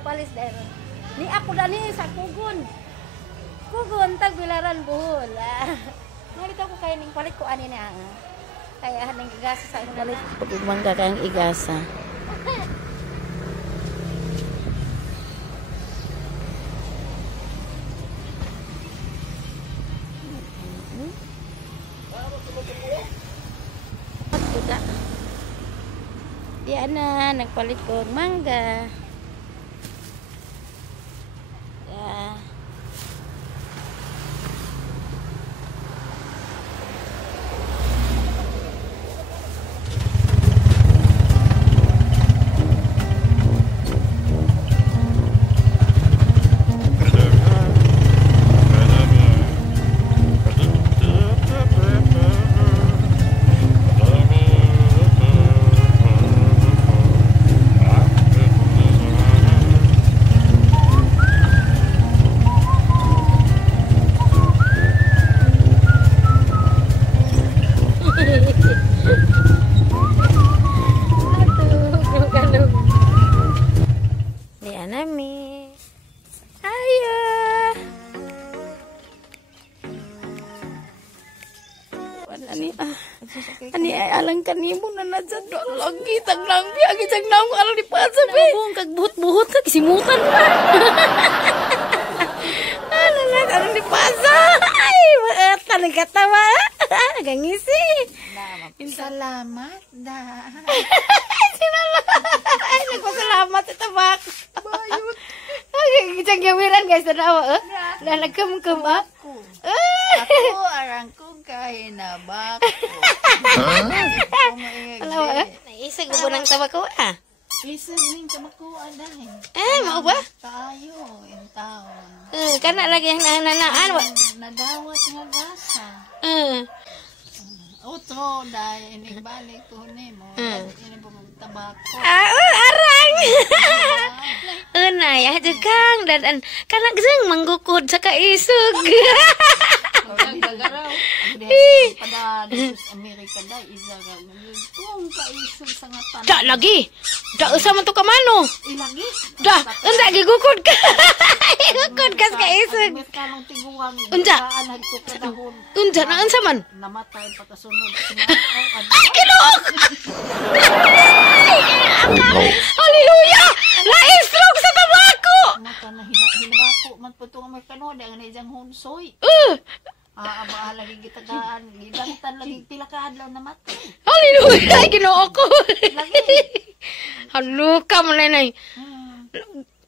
palis daerah. Ni aku dah ni sa kugun. Kugun tag bilaran buhol. Ngalito ko kay ning palit ko ani na. Kaya haning igasa sa imo palit pag mangga kang igasa. Yan na, nagpalit ko ng mangga. Yeah. Ani ay alang kanimo na nadsadon lagi tagnang biagi tagnang alang di pasabi. Bung kag buhut-buhut kag simutan pa. Alang di pasa. Ay, maatan katawa. Gangisi. Salamat da. Ay, nagpasalamat sa tabak. Bayot. Ay, isang gawiran guys, tanawa. Lalagkam-kam ah. Ako arang kong kahinabak ko. Alawa, isag mo ng tabako ah. Isag ning tabako adahin. Mau ba? Tayo in taon. Kana lagi yang nananaan wa. Nadawat nga gasa. Otro dahil inibalik ko nimo. Ini tabako. Arang. Unay, ajakang dan kana geseng manggukod sa kaisog. Gagaraw. Pada Amerika da izaga. Kung kaisog sa ngatan. Da lagi. Da usah man to ka mano. Ilagi. Da, unsa gigukod ka. Gugukod ka sa kaisog. Kanong tiguang. Unsa? Unsa na unsa man? Namatay pagkasunod. Ay, kinuok! Hallelujah! Na-stroke sa tabako! Mata na hinabako man po itong Amerikano dahil na isang hunsoy. Aba lagi gitagaan, gibantan lagi pilakahan lang na mata. Hallelujah! Kinuok ko! Halo ka mo nanay.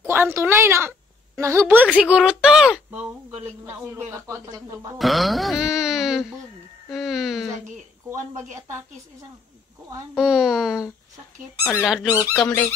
Kuan tunay na nahubog siguro to. Bau galing na ube ako itong dugo. Sagi kuan bagi atakis isang kuan. Sakit. Ala duka mo day.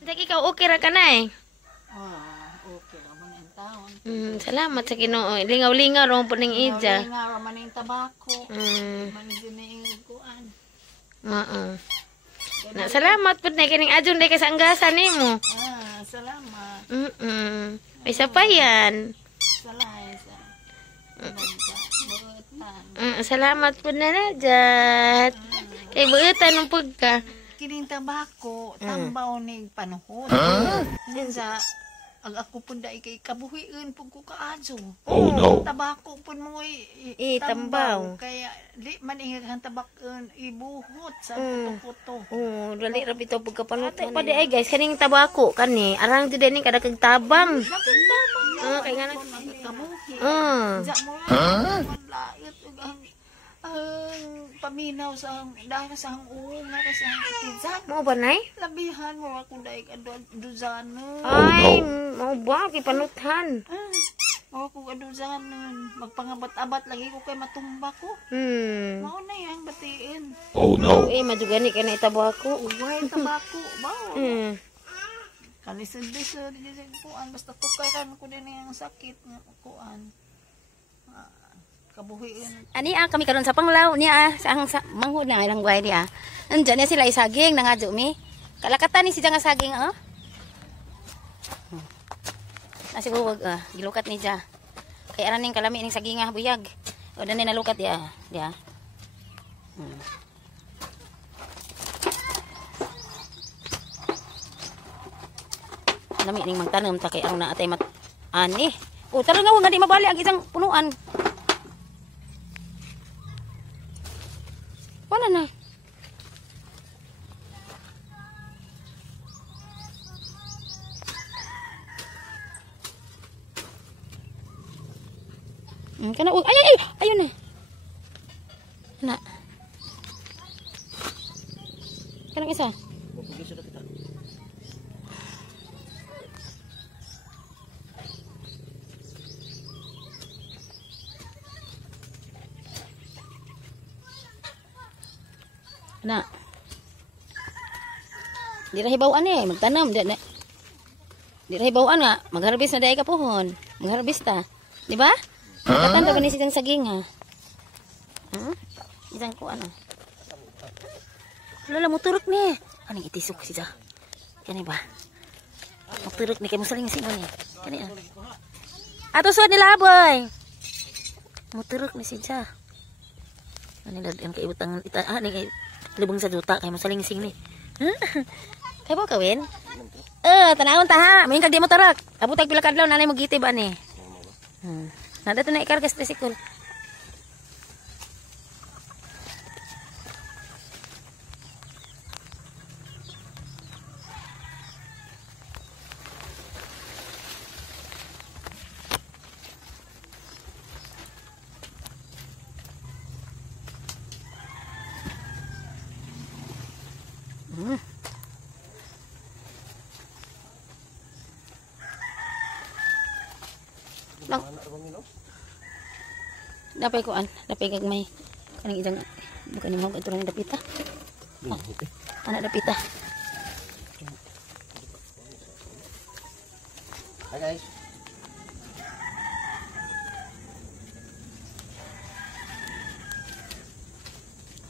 Dagi ka okay ra ka na eh. Okay ra man ang taon. Salamat sa Ginoo. Lingaw-lingaw ron po ning ija. Lingaw ra man ang tabako. Man din kuan. Na salamat pud na kining adyon day ka sa anggasan nimo. Salamat. May isa pa yan. Salamat po na Najat. Kay buutan ng pagka. Kining tabako, tambaw ni panahon. Sinsa, ako po dahil kay kabuhiin po ko kaadso. Oh no. Tabako po mo tambaw. Kaya di man ang tabakon ibuhot sa puto-puto. Dali ra bitaw pagkapanot. Pa di ay guys, kaning tabako kani, arang jud ni kada kag tabang. Kay nga kabuhi. Sa mo lait paminaw sa dahil sa unga kasi ang tizan. Mo ba nay? Labihan mo ako dahil aduzanon. Ay, mo ba kipanuthan. Ako aduzanon. Magpangabat-abat lagi ko kay matumba ko. Mao na yang batiin. Oh no. Madugani ka na itabako. Uway tabako. Bao. Kalisod-lisod kuan basta tukaran ko din ang sakit nga kuan. Kabuhiin. Ani kami karon sa Panglaw niya sa manghud na ilang guay niya. Andiyan niya sila isaging nangadyo mi. Kalakatan ni siya nga saging Nasi buwag gilukat ni siya. Kay ara ning kalami ning saging buyag. O dani nalukat dia. nami ning magtanom ta kay ang naatay mat ani. O tara nga di mabali ang isang punuan. Wala na. Kana ay ayun na. Na. Kanang isa. Na. Di ra hibawaan magtanam di ra hibawaan nga, magharvest na dai ka pohon. Magharvest ta. Di ba? Katanda ba ni siyang saging ha? Ha? Isang ko ano? Lala mo turok ni. Aning itisok siya. Kani ba? Moturok ni kay musaling sino ni. Kani ah. Ato suod nila boy. Moturok ni siya. Ani daghan kay utang ita ni kay lubong sa juta kay musaling sing ni. Kay mo kawin? Tanawon ta ha. Mayin kag di mo turok. Abutag pila kadlaw nanay mo gitib ani. Nada to na ikarga sa tricycle. Lang. Dapay ko dapay kag may kaning idang bukan mo kadto ng dapita. Anak dapita. Hi guys.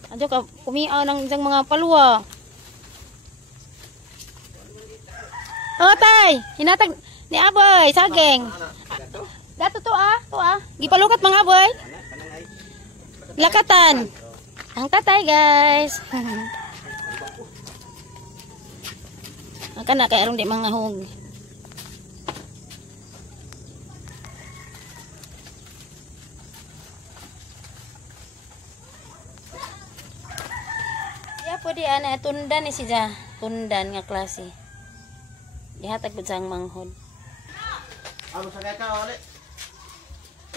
Adyo ka kumiaw ng isang mga palwa. Tay, hinatag ni Aboy, saging. Dato to ah. Gipalukat mga Aboy. Lakatan. Ang tatay, guys. Ang kana kay aron di mga hug. Ya po di ana tundan ni siya. Tundan nga klase. Dihatag pud sang manghod. Ano sa ka ulit?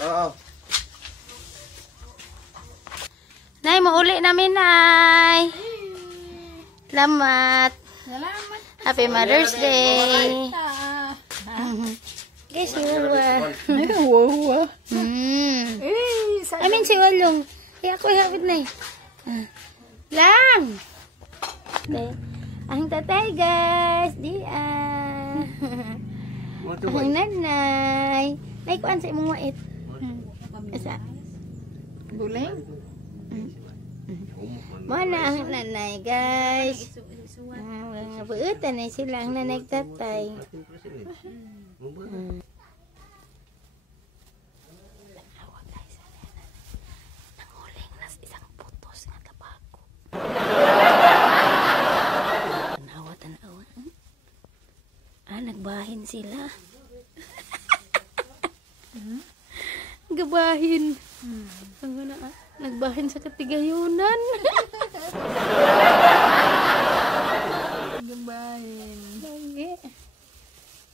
Oo. Nay, mauli namin, Nay. Salamat. Salamat. Happy Mother's Day. Guys, siwa. Wow. Amin si Walong. Kaya ako ihapit na Lang. Ang tatay, guys. Ang nanay. Nay, kuan sa imong wait. Asa? Guling? Mana ang nanay, guys. Buutan na sila ang nanay tatay. Tanawa, guys. Nanguling na isang putos nga tabako. Tanawa. Nagbahin sila. Gabahin. Nagbahin sa katigayunan. Gabahin. Lagi.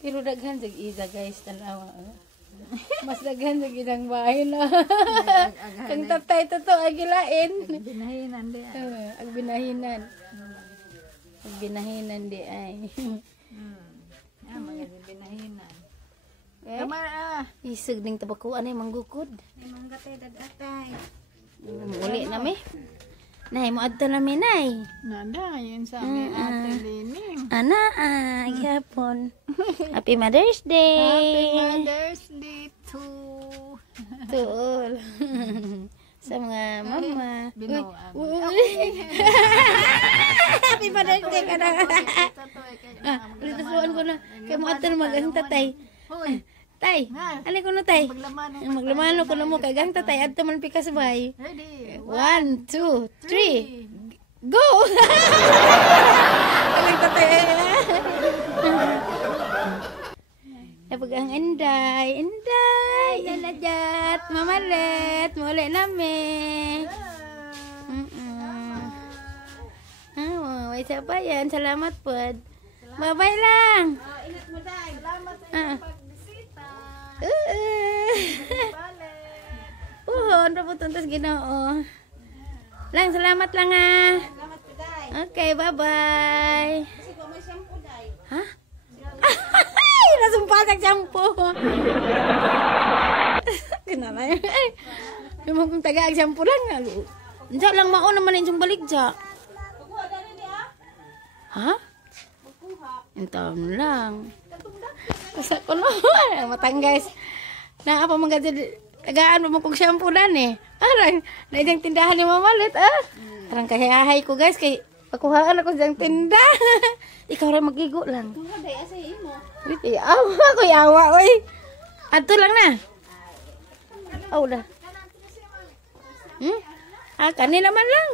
Pero daghan jag ida guys tanawa. Mas daghan jag idang bahin. Kang tatay to agilain. Binahinan di ay. Ag binahinan. Ag binahinan di ay. Mga binahinan. Kamar Isig ning tabakuan ay manggukod. Ay manggatay dagatay. Uli na mi. Nay mo adto na mi nay. Nada yun sa aming ate Lining. Ana gyapon. Happy Mother's Day. Happy Mother's Day to Tuol. Sa mga mama. Binuang. Happy Mother's Day ka na. Ulit ko na. Kaya mo ato na mag-ang tatay. Hoy, Tay, alin ko na tay. Maglamano ko na mo. Kagang tatay. Ato man pikas bay. ready. 1, 2, 3. Go! Aling tatay. Mamalit. Muli nami. May sabayan. Salamat po. Bye-bye lang. Ingat mo dahil. Salamat sa Ah. inyong pagbisita. Balik. Puhon, paputuntas Ginoo. Lang, salamat lang ah. Salamat po dahil. Okay, bye-bye. Kasi po may shampoo dahil. Ha? Ay, nasumpa sa shampoo. Kinala yun. Naman kong taga shampoo lang. Diyan lang mao naman yung balik dyan. Kukuha na rin niya. Ha? Kukuha. Intaon lang. Kasi ko no. Matang guys. Na apa mga tagaan mo kong shampoo dan eh. Arang, na ijang tindahan ni Mamalit ah. Arang kahahay ko guys kay pakuhaan ako diyang tinda. Ikaw rin magigo lang. Kukuha dahil asayin mo. Wait, yawa ko yawa oy. Ato lang na. Oh, dah. Ah, kani naman lang.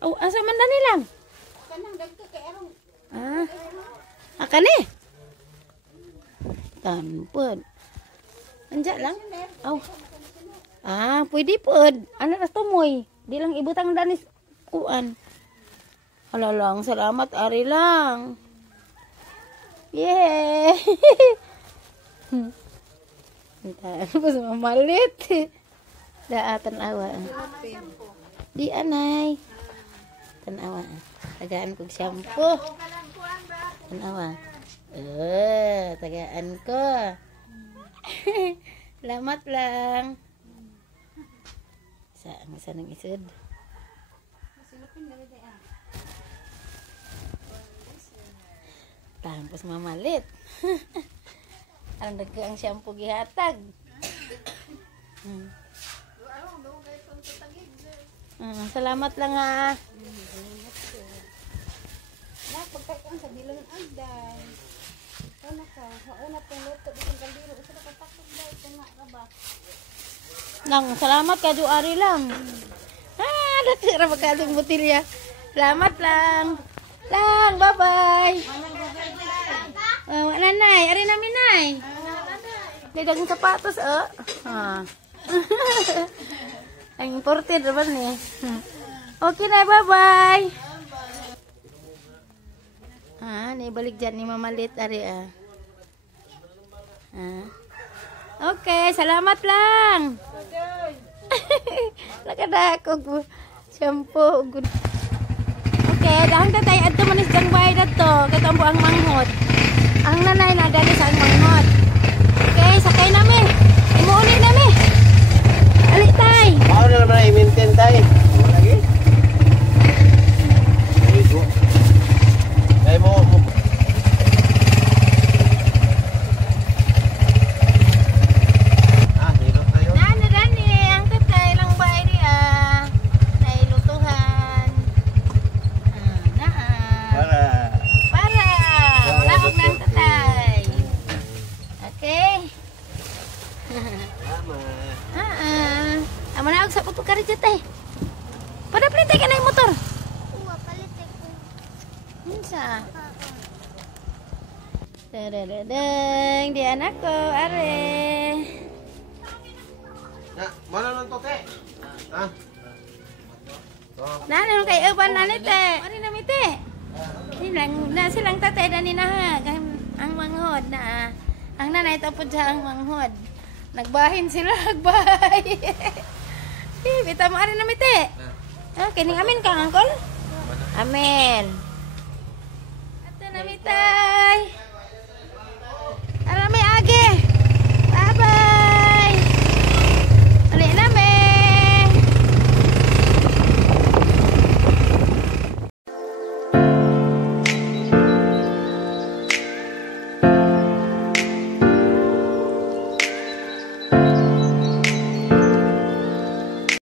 Oh, asa man dani lang. Kanang dagka kay arong. Ah, kani. Tanpod. Anja lang. Oh. Ah, pwede pod. Ano na tumoy? Di lang ibutang danis kuan. Hala lang, salamat ari lang. Yeah. Tapos mamalit. Daatan awa. Di anay. Tanawa. Tagaan kog shampoo. Tanawa. Tagaan ko. Salamat lang. Sa nang isud. Tapos mamalit. Ang dagko ang shampoo gihatag. Salamat lang ha. Pagkakang sa bilong agday. Ano ka? Mauna pong luto. Bisang kaldiro. Isa na katakot dahil. Tanga ka ba? Lang, salamat ka ari lang. Nakira magkasing butilya. Salamat lang. Lang, bye-bye. Nanay, ari namin nay. Dagang sapatos, oh. Ang imported naman eh. Okay na, bye-bye. Naibalik dyan ni Mamalit, ari Okay, salamat lang. Nakadakog shampoo. Good. Okay, dahang tatay adto manis jang bayad adto katambo ang manghod. Ang nanay na dali sa ang manghod. Okay, sakay nami. Imuuni nami. Ali tay. Mau na naman i-maintain tayo. Ano lagi? Ligo. Kaya mo. Hilot na yun. Nani dani ang tatay lang bayad dia. Nailutuhan. Para. Wala ko ng tatay. Okay. Amo na ako sa pagkakari dyan tay. Pada plite ka na yung motor. Minsa. Dadadadang, di anak ko, are. Mana nang toke? Nano kay Evan nanite. Ari na mite. Silang na silang tatay na ninahag ang manghod na. Ang nanay tapos siya ang manghod. Nagbahin sila, nagbahay. Bita mo ari na mite. Kining amin kang angkol? Amen. Ato na mitay.